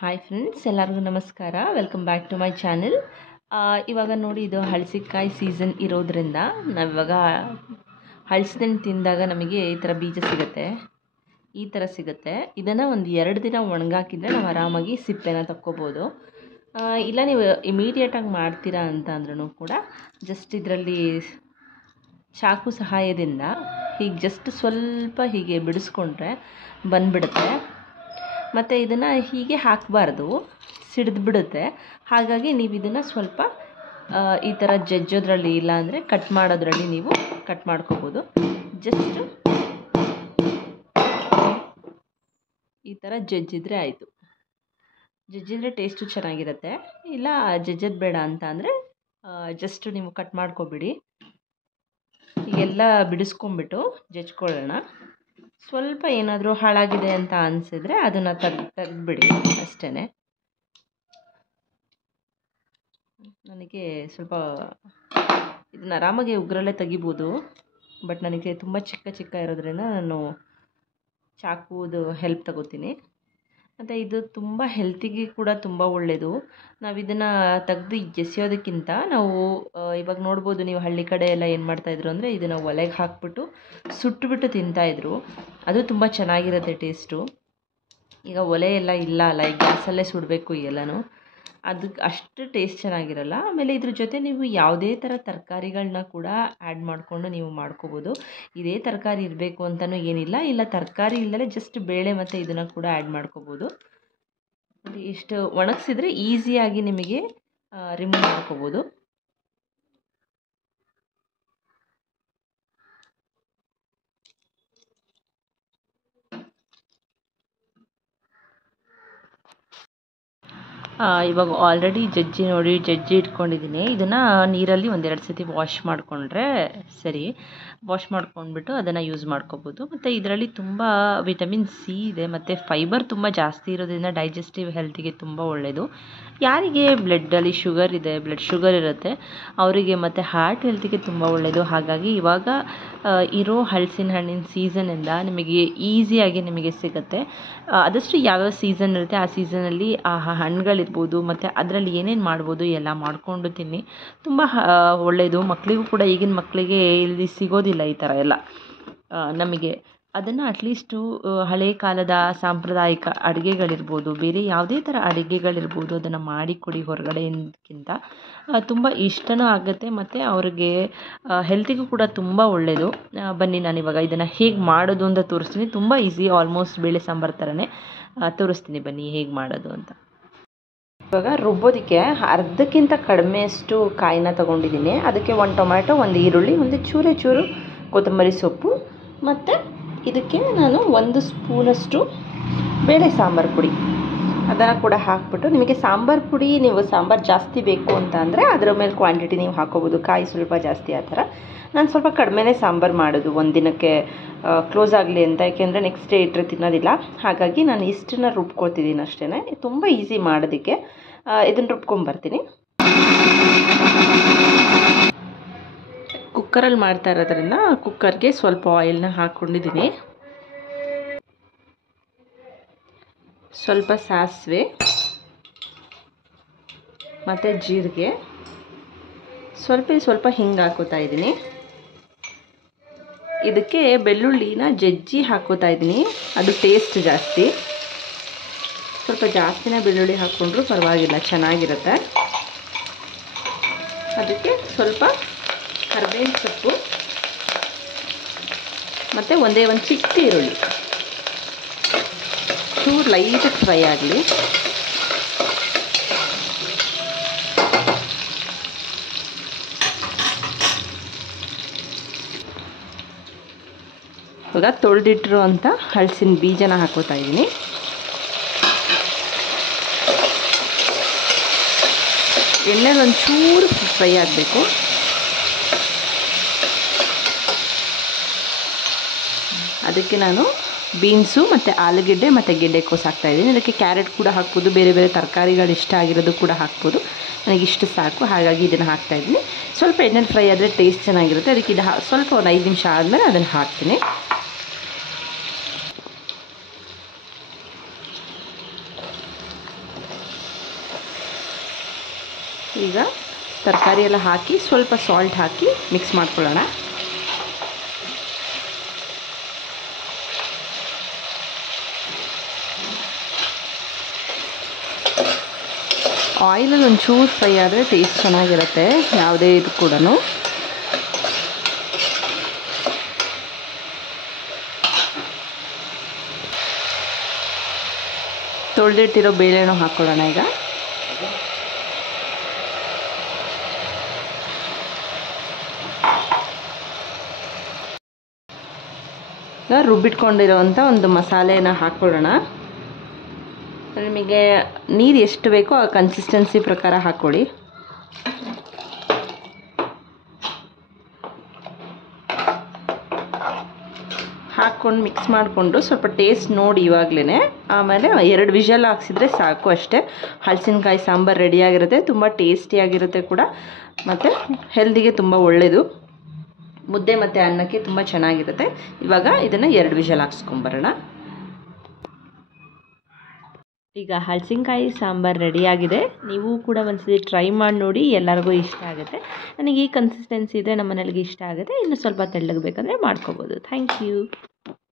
Hi friends, ಎಲ್ಲರಿಗೂ ನಮಸ್ಕಾರ. Welcome back to my channel. ಇವಾಗ ನೋಡಿ, ಇದು ಹಲಸಿಕಾಯಿ ಸೀಸನ್ ಇರೋದ್ರಿಂದ ನಾವಿವಾಗ ಹಲಸಿನ ತಿಂದಾಗ ನಮಗೆ ಈ ಥರ ಬೀಜ ಸಿಗುತ್ತೆ, ಈ ಥರ ಸಿಗುತ್ತೆ. ಇದನ್ನು ಒಂದು 2 ದಿನ ಒಣಗಾಕಿದ್ರೆ ನಾವು ಆರಾಮಾಗಿ ಸಿಪ್ಪೆನ ತಕ್ಕೋಬೋದು. ಇಲ್ಲ ನೀವು ಇಮಿಡಿಯೇಟಾಗಿ ಮಾಡ್ತೀರಾ ಅಂತ ಅಂದ್ರೂ ಕೂಡ ಜಸ್ಟ್ ಇದರಲ್ಲಿ ಚಾಕು ಸಹಾಯದಿಂದ ಹೀಗೆ ಜಸ್ಟ್ ಸ್ವಲ್ಪ ಹೀಗೆ ಬಿಡಿಸ್ಕೊಂಡ್ರೆ ಬಂದುಬಿಡುತ್ತೆ. ಮತ್ತು ಇದನ್ನು ಹೀಗೆ ಹಾಕಬಾರ್ದು, ಸಿಡಿದು ಬಿಡುತ್ತೆ. ಹಾಗಾಗಿ ನೀವು ಇದನ್ನು ಸ್ವಲ್ಪ ಈ ಥರ ಜಜ್ಜೋದ್ರಲ್ಲಿ, ಇಲ್ಲಾಂದರೆ ಕಟ್ ಮಾಡೋದ್ರಲ್ಲಿ ನೀವು ಕಟ್ ಮಾಡ್ಕೋಬೋದು. ಜಸ್ಟ್ ಈ ಥರ ಜಜ್ಜಿದ್ರೆ ಆಯಿತು. ಜಜ್ಜಿದ್ರೆ ಟೇಸ್ಟು ಚೆನ್ನಾಗಿರುತ್ತೆ. ಇಲ್ಲ ಜಜ್ಜೋದು ಬೇಡ ಅಂತ ಅಂದರೆ ಜಸ್ಟ್ ನೀವು ಕಟ್ ಮಾಡ್ಕೊಬಿಡಿ. ಎಲ್ಲ ಬಿಡಿಸ್ಕೊಂಬಿಟ್ಟು ಜಜ್ಕೊಳ್ಳೋಣ. ಸ್ವಲ್ಪ ಏನಾದರೂ ಹಾಳಾಗಿದೆ ಅಂತ ಅನಿಸಿದ್ರೆ ಅದನ್ನು ತೆಗೆದುಬಿಡಿ ಅಷ್ಟೇ. ನನಗೆ ಸ್ವಲ್ಪ ಇದನ್ನು ಆರಾಮಾಗಿ ಉಗುರಲ್ಲೇ ತೆಗಿಬೋದು, ಬಟ್ ನನಗೆ ತುಂಬ ಚಿಕ್ಕ ಇರೋದ್ರಿಂದ ನಾನು ಚಾಕುದು ಹೆಲ್ಪ್ ತಗೋತೀನಿ. ಮತ್ತು ಇದು ತುಂಬ ಹೆಲ್ತಿಗೆ ಕೂಡ ತುಂಬ ಒಳ್ಳೆಯದು. ನಾವು ಇದನ್ನು ತೆಗೆದು ಎಸೆಯೋದಕ್ಕಿಂತ ನಾವು ಇವಾಗ ನೋಡ್ಬೋದು, ನೀವು ಹಳ್ಳಿ ಕಡೆ ಎಲ್ಲ ಏನು ಮಾಡ್ತಾಯಿದ್ರು ಅಂದರೆ ಇದನ್ನು ಒಲೆಗೆ ಹಾಕ್ಬಿಟ್ಟು ಸುಟ್ಟುಬಿಟ್ಟು ತಿಂತಾಯಿದ್ರು. ಅದು ತುಂಬ ಚೆನ್ನಾಗಿರುತ್ತೆ ಟೇಸ್ಟು. ಈಗ ಒಲೆ ಎಲ್ಲ ಇಲ್ಲ ಅಲ್ಲ, ಈಗ ಗ್ಯಾಸಲ್ಲೇ ಸುಡಬೇಕು ಎಲ್ಲನೂ, ಅದಕ್ಕೆ ಅಷ್ಟು ಟೇಸ್ಟ್ ಚೆನ್ನಾಗಿರಲ್ಲ. ಆಮೇಲೆ ಇದ್ರ ಜೊತೆ ನೀವು ಯಾವುದೇ ಥರ ತರಕಾರಿಗಳನ್ನ ಕೂಡ ಆ್ಯಡ್ ಮಾಡಿಕೊಂಡು ನೀವು ಮಾಡ್ಕೋಬೋದು. ಇದೇ ತರಕಾರಿ ಇರಬೇಕು ಅಂತಲೂ ಏನಿಲ್ಲ, ಇಲ್ಲ ತರಕಾರಿ ಇಲ್ಲದೆ ಜಸ್ಟ್ ಬೇಳೆ ಮತ್ತು ಇದನ್ನು ಕೂಡ ಆ್ಯಡ್ ಮಾಡ್ಕೋಬೋದು. ಇಷ್ಟು ಒಣಗಿಸಿದ್ರೆ ಈಸಿಯಾಗಿ ನಿಮಗೆ ರಿಮೂವ್ ಮಾಡ್ಕೋಬೋದು. ಇವಾಗ ಆಲ್ರೆಡಿ ಜಜ್ಜಿ ಇಟ್ಕೊಂಡಿದ್ದೀನಿ. ಇದನ್ನು ನೀರಲ್ಲಿ 1-2 ಸತಿ ವಾಶ್ ಮಾಡಿಕೊಂಡ್ರೆ ಸರಿ. ವಾಶ್ ಮಾಡ್ಕೊಂಡ್ಬಿಟ್ಟು ಅದನ್ನು ಯೂಸ್ ಮಾಡ್ಕೋಬೋದು. ಮತ್ತು ಇದರಲ್ಲಿ ತುಂಬ ವಿಟಮಿನ್ ಸಿ ಇದೆ, ಮತ್ತು ಫೈಬರ್ ತುಂಬ ಜಾಸ್ತಿ ಇರೋದ್ರಿಂದ ಡೈಜೆಸ್ಟಿವ್ ಹೆಲ್ತಿಗೆ ತುಂಬ ಒಳ್ಳೆಯದು. ಯಾರಿಗೆ ಬ್ಲಡ್ ಶುಗರ್ ಇರುತ್ತೆ ಅವರಿಗೆ, ಮತ್ತು ಹಾರ್ಟ್ ಹೆಲ್ತಿಗೆ ತುಂಬ ಒಳ್ಳೆಯದು. ಹಾಗಾಗಿ ಇವಾಗ ಇರೋ ಹಲಸಿನ ಹಣ್ಣಿನ ಸೀಸನಿಂದ ನಿಮಗೆ ಈಸಿಯಾಗಿ ನಿಮಗೆ ಸಿಗುತ್ತೆ. ಆದಷ್ಟು ಯಾವ್ಯಾವ ಸೀಸನ್ ಇರುತ್ತೆ ಆ ಸೀಸನಲ್ಲಿ ಆ ಹಣ್ಣುಗಳಿರ್ಬೋದು, ಮತ್ತು ಅದರಲ್ಲಿ ಏನೇನು ಮಾಡ್ಬೋದು ಎಲ್ಲ ಮಾಡಿಕೊಂಡು ತಿನ್ನಿ. ತುಂಬ ಒಳ್ಳೆಯದು. ಮಕ್ಕಳಿಗೂ ಕೂಡ, ಈಗಿನ ಮಕ್ಕಳಿಗೆ ಇಲ್ಲಿ ಸಿಗೋದಿಲ್ಲ ಈ ಥರ ಎಲ್ಲ. ನಮಗೆ ಅದನ್ನು ಅಟ್ಲೀಸ್ಟು ಹಳೆ ಕಾಲದ ಸಾಂಪ್ರದಾಯಿಕ ಅಡುಗೆಗಳಿರ್ಬೋದು, ಬೇರೆ ಯಾವುದೇ ಥರ ಅಡುಗೆಗಳಿರ್ಬೋದು, ಅದನ್ನು ಮಾಡಿಕೊಡಿ. ಹೊರಗಡೆಗಿಂತ ತುಂಬ ಇಷ್ಟನೂ ಆಗುತ್ತೆ, ಮತ್ತು ಅವ್ರಿಗೆ ಹೆಲ್ತಿಗೂ ಕೂಡ ತುಂಬ ಒಳ್ಳೆಯದು. ಬನ್ನಿ, ನಾನಿವಾಗ ಇದನ್ನು ಹೇಗೆ ಮಾಡೋದು ಅಂತ ತೋರಿಸ್ತೀನಿ. ತುಂಬ ಈಸಿ, ಆಲ್ಮೋಸ್ಟ್ ಬೇಳೆ ಸಾಂಬಾರು ಥರನೇ ತೋರಿಸ್ತೀನಿ. ಬನ್ನಿ ಹೇಗೆ ಮಾಡೋದು ಅಂತ. ಇವಾಗ ರುಬ್ಬೋದಕ್ಕೆ ಅರ್ಧಕ್ಕಿಂತ ಕಡಿಮೆಯಷ್ಟು ಕಾಯಿನ ತೊಗೊಂಡಿದ್ದೀನಿ. ಅದಕ್ಕೆ 1 ಟೊಮ್ಯಾಟೊ, 1 ಈರುಳ್ಳಿ, ಒಂದು ಚೂರು ಕೊತ್ತಂಬರಿ ಸೊಪ್ಪು, ಮತ್ತು ಇದಕ್ಕೆ ನಾನು 1 ಸ್ಪೂನಷ್ಟು ಬೇಳೆ ಸಾಂಬಾರು ಪುಡಿ ಅದನ್ನು ಕೂಡ ಹಾಕ್ಬಿಟ್ಟು, ನಿಮಗೆ ಸಾಂಬಾರು ಪುಡಿ, ನೀವು ಸಾಂಬಾರು ಜಾಸ್ತಿ ಬೇಕು ಅಂತ ಅಂದರೆ ಅದರ ಮೇಲೆ ಕ್ವಾಂಟಿಟಿ ನೀವು ಹಾಕೋಬೋದು. ಕಾಯಿ ಸ್ವಲ್ಪ ಜಾಸ್ತಿ ಆ ಥರ. ನಾನು ಸ್ವಲ್ಪ ಕಡಿಮೆನೇ ಸಾಂಬಾರು ಮಾಡೋದು, ಒಂದು ದಿನಕ್ಕೆ ಕ್ಲೋಸ್ ಆಗಲಿ ಅಂತ. ಯಾಕೆಂದರೆ ನೆಕ್ಸ್ಟ್ ಡೇ ಇಟ್ಟರೆ ತಿನ್ನೋದಿಲ್ಲ. ಹಾಗಾಗಿ ನಾನು ಇಷ್ಟನ್ನು ರುಬ್ಕೊಳ್ತಿದ್ದೀನಿ ಅಷ್ಟೇ. ತುಂಬ ಈಸಿ ಮಾಡೋದಕ್ಕೆ. ಇದನ್ನು ರುಬ್ಕೊಂಬರ್ತೀನಿ. ಕುಕ್ಕರಲ್ಲಿ ಮಾಡ್ತಾ ಇರೋದ್ರಿಂದ ಕುಕ್ಕರ್ಗೆ ಸ್ವಲ್ಪ ಆಯಿಲ್ನ ಹಾಕ್ಕೊಂಡಿದ್ದೀನಿ. ಸ್ವಲ್ಪ ಸಾಸಿವೆ ಮತ್ತು ಜೀರಿಗೆ, ಸ್ವಲ್ಪ ಹಿಂಗೆ ಹಾಕೋತಾ ಇದ್ದೀನಿ. ಇದಕ್ಕೆ ಬೆಳ್ಳುಳ್ಳಿನ ಜಜ್ಜಿ ಹಾಕೋತಾ ಇದ್ದೀನಿ, ಅದು ಟೇಸ್ಟ್ ಜಾಸ್ತಿ. ಸ್ವಲ್ಪ ಜಾಸ್ತಿನೇ ಬೆಳ್ಳುಳ್ಳಿ ಹಾಕ್ಕೊಂಡ್ರೂ ಪರವಾಗಿಲ್ಲ, ಚೆನ್ನಾಗಿರುತ್ತೆ. ಅದಕ್ಕೆ ಸ್ವಲ್ಪ ಕರಿಬೇವಿನ ಸೊಪ್ಪು ಮತ್ತು ಒಂದೇ ಒಂದು ಚಿಕ್ಕ ಈರುಳ್ಳಿ ಚೂರು ಲೈಟಾಗಿ ಫ್ರೈ ಆಗಲಿ. ಇವಾಗ ತೊಳೆದಿಟ್ಟಿರೋ ಅಂಥ ಹಲಸಿನ ಬೀಜನ ಹಾಕೋತಾ ಇದ್ದೀನಿ. ಎಣ್ಣೆಲಿ ಒಂಚೂರು ಫ್ರೈ ಆಗಬೇಕು. ಅದಕ್ಕೆ ನಾನು ಬೀನ್ಸು ಮತ್ತು ಆಲೂಗೆಡ್ಡೆ ಮತ್ತು ಗೆಡ್ಡೆಕೋಸು ಹಾಕ್ತಾಯಿದ್ದೀನಿ. ಇದಕ್ಕೆ ಕ್ಯಾರೆಟ್ ಕೂಡ ಹಾಕ್ಬೋದು, ಬೇರೆ ತರಕಾರಿಗಳು ಇಷ್ಟ ಆಗಿರೋದು ಕೂಡ ಹಾಕ್ಬೋದು. ನನಗಿಷ್ಟು ಸಾಕು, ಹಾಗಾಗಿ ಇದನ್ನು ಹಾಕ್ತಾಯಿದ್ದೀನಿ. ಸ್ವಲ್ಪ ಎಣ್ಣೆಲಿ ಫ್ರೈ ಆದರೆ ಟೇಸ್ಟ್ ಚೆನ್ನಾಗಿರುತ್ತೆ. ಅದಕ್ಕೆ ಇದು ಸ್ವಲ್ಪ ಒಂದು 5 ನಿಮಿಷ ಆದಮೇಲೆ ಅದನ್ನು ಹಾಕ್ತೀನಿ. ಈಗ ತರಕಾರಿ ಎಲ್ಲ ಹಾಕಿ ಸ್ವಲ್ಪ ಸಾಲ್ಟ್ ಹಾಕಿ ಮಿಕ್ಸ್ ಮಾಡ್ಕೊಳ್ಳೋಣ. ಆಯಿಲಲ್ಲಿ ಒಂಚೂರು ಫ್ರೈ ಆದರೆ ಟೇಸ್ಟ್ ಚೆನ್ನಾಗಿರುತ್ತೆ ಯಾವುದೇ ಇದು ಕೂಡ. ತೊಳೆದಿಟ್ಟಿರೋ ಬೇಳೆನೂ ಹಾಕ್ಕೊಳ್ಳೋಣ. ಈಗ ರುಬ್ಬಿಟ್ಕೊಂಡಿರೋವಂಥ ಒಂದು ಮಸಾಲೆನ ಹಾಕ್ಕೊಳ್ಳೋಣ. ನಿಮಗೆ ನೀರು ಎಷ್ಟು ಬೇಕೋ ಆ ಕನ್ಸಿಸ್ಟೆನ್ಸಿ ಪ್ರಕಾರ ಹಾಕ್ಕೊಳ್ಳಿ. ಹಾಕ್ಕೊಂಡು ಮಿಕ್ಸ್ ಮಾಡಿಕೊಂಡು ಸ್ವಲ್ಪ ಟೇಸ್ಟ್ ನೋಡಿ ಇವಾಗಲೇ. ಆಮೇಲೆ 2 ವಿಷಲ್ ಹಾಕ್ಸಿದ್ರೆ ಸಾಕು ಅಷ್ಟೇ. ಹಲಸಿನಕಾಯಿ ಸಾಂಬಾರು ರೆಡಿಯಾಗಿರುತ್ತೆ. ತುಂಬ ಟೇಸ್ಟಿಯಾಗಿರುತ್ತೆ ಕೂಡ, ಮತ್ತು ಹೆಲ್ದಿಗೆ ತುಂಬ ಒಳ್ಳೆಯದು. ಮುದ್ದೆ ಮತ್ತು ಅನ್ನಕ್ಕೆ ತುಂಬ ಚೆನ್ನಾಗಿರುತ್ತೆ. ಇವಾಗ ಇದನ್ನು 2 ವಿಷಲ್ ಹಾಕ್ಸ್ಕೊಂಬರೋಣ. ಈಗ ಹಲಸಿನಕಾಯಿ ಸಾಂಬಾರು ರೆಡಿಯಾಗಿದೆ. ನೀವು ಕೂಡ ಒಂದ್ಸತಿ ಟ್ರೈ ಮಾಡಿ ನೋಡಿ, ಎಲ್ಲರಿಗೂ ಇಷ್ಟ ಆಗುತ್ತೆ. ನನಗೆ ಈ ಕನ್ಸಿಸ್ಟೆನ್ಸಿ ಇದೆ, ನಮ್ಮ ಮನೆಯಲ್ಲಿಗೆ ಇಷ್ಟ ಆಗುತ್ತೆ. ಇನ್ನು ಸ್ವಲ್ಪ ತೆಳ್ಳಗೆ ಬೇಕಂದರೆ ಮಾಡ್ಕೋಬೋದು. Thank you.